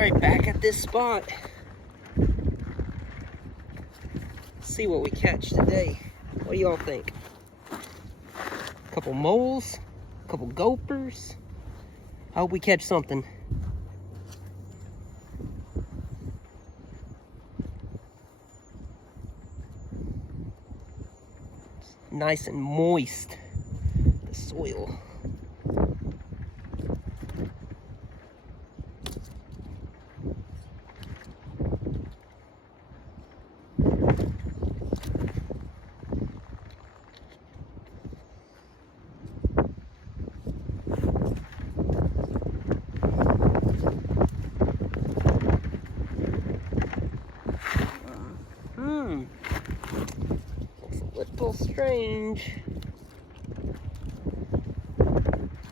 Alright, back at this spot. See what we catch today. What do y'all think? A couple moles, a couple gophers. I hope we catch something. It's nice and moist, the soil. Looks a little strange.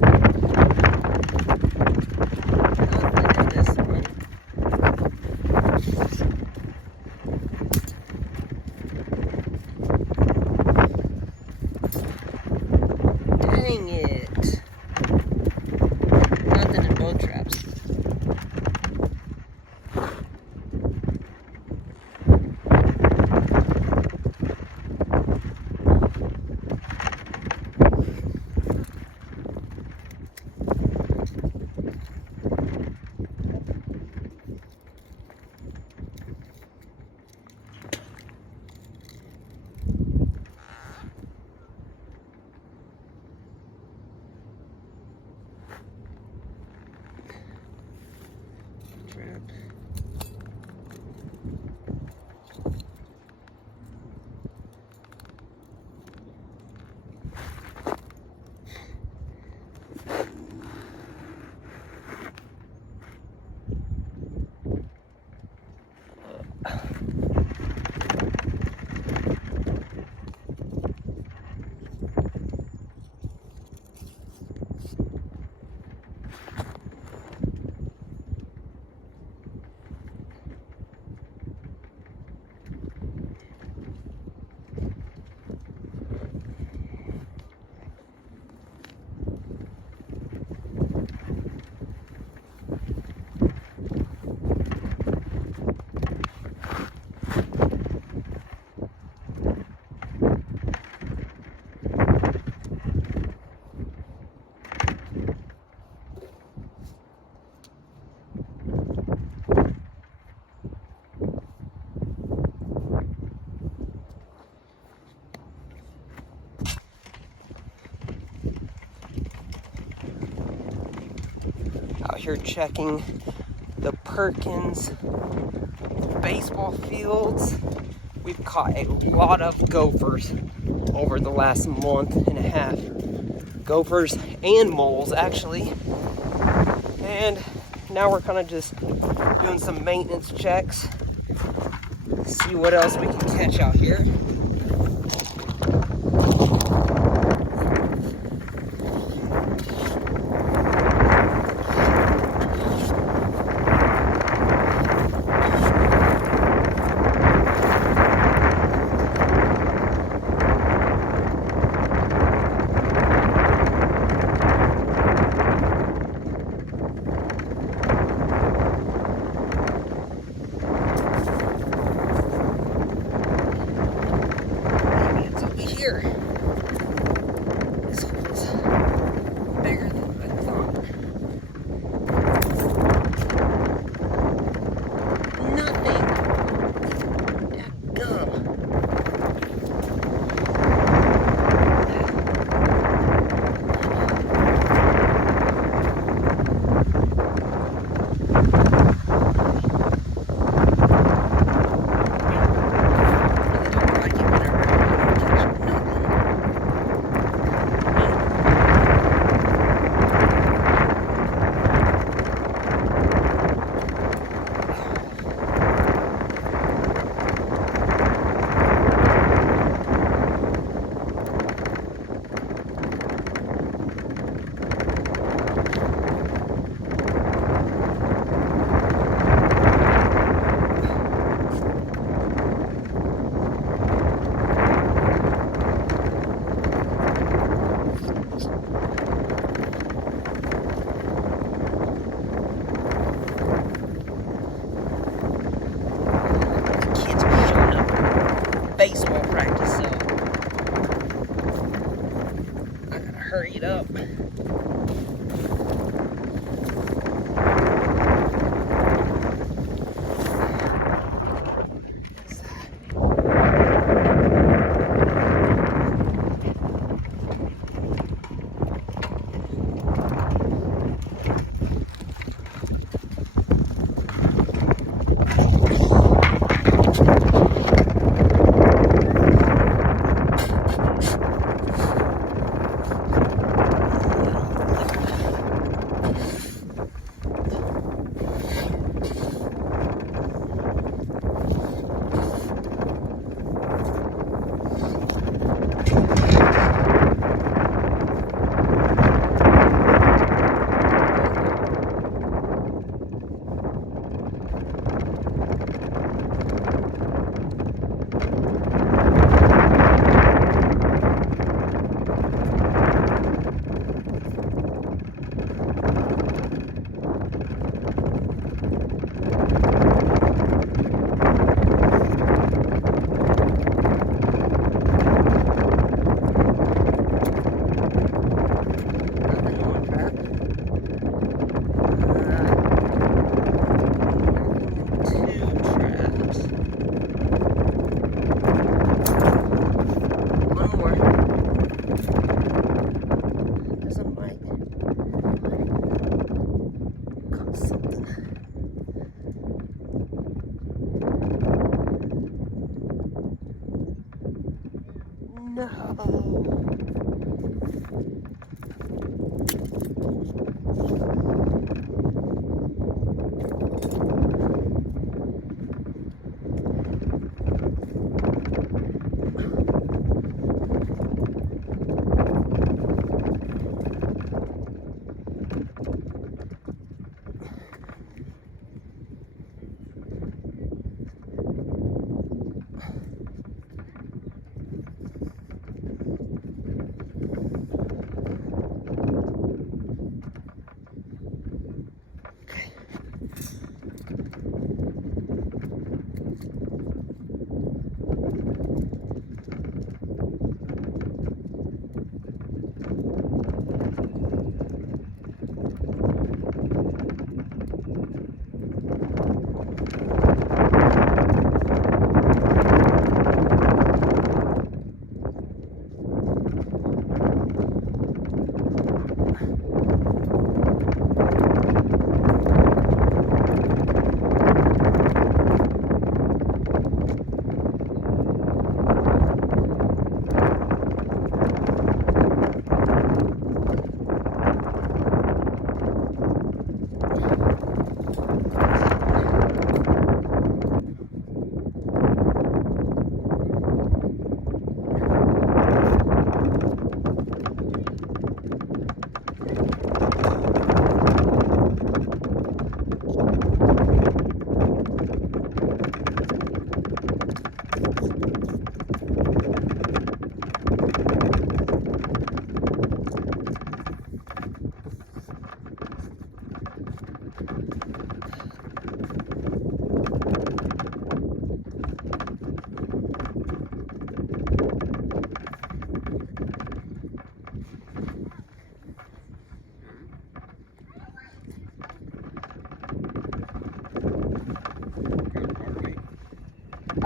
Nothing in this one. Dang it. Nothing in both traps. Trap. Out here checking the Perkins baseball fields. We've caught a lot of gophers over the last month and a half. Gophers and moles, actually. And now we're kind of just doing some maintenance checks. See what else we can catch out here.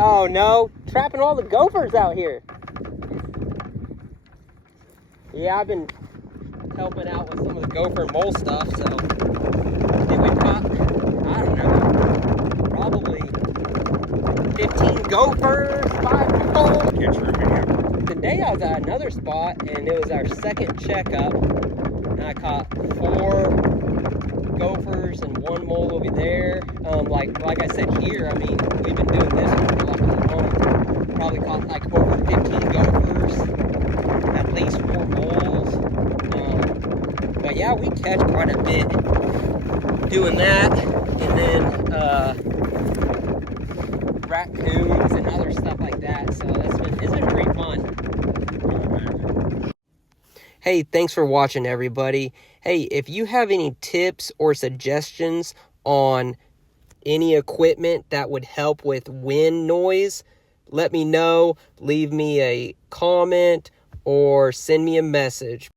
Oh no, trapping all the gophers out here. Yeah, I've been helping out with some of the gopher and mole stuff, so I think we've caught, I don't know, probably 15 gophers, 5 moles. Today I was at another spot, and it was our second checkup, and I caught 4 gophers and 1 mole over there. Like I said here, I mean, we've been doing this for like a month. Probably caught like over 15 gophers, at least 4 moles. But yeah, we catch quite a bit doing that, and then raccoons and other stuff like that. So it's been pretty fun. Hey, thanks for watching, everybody. Hey, if you have any tips or suggestions on any equipment that would help with wind noise, let me know. Leave me a comment or send me a message.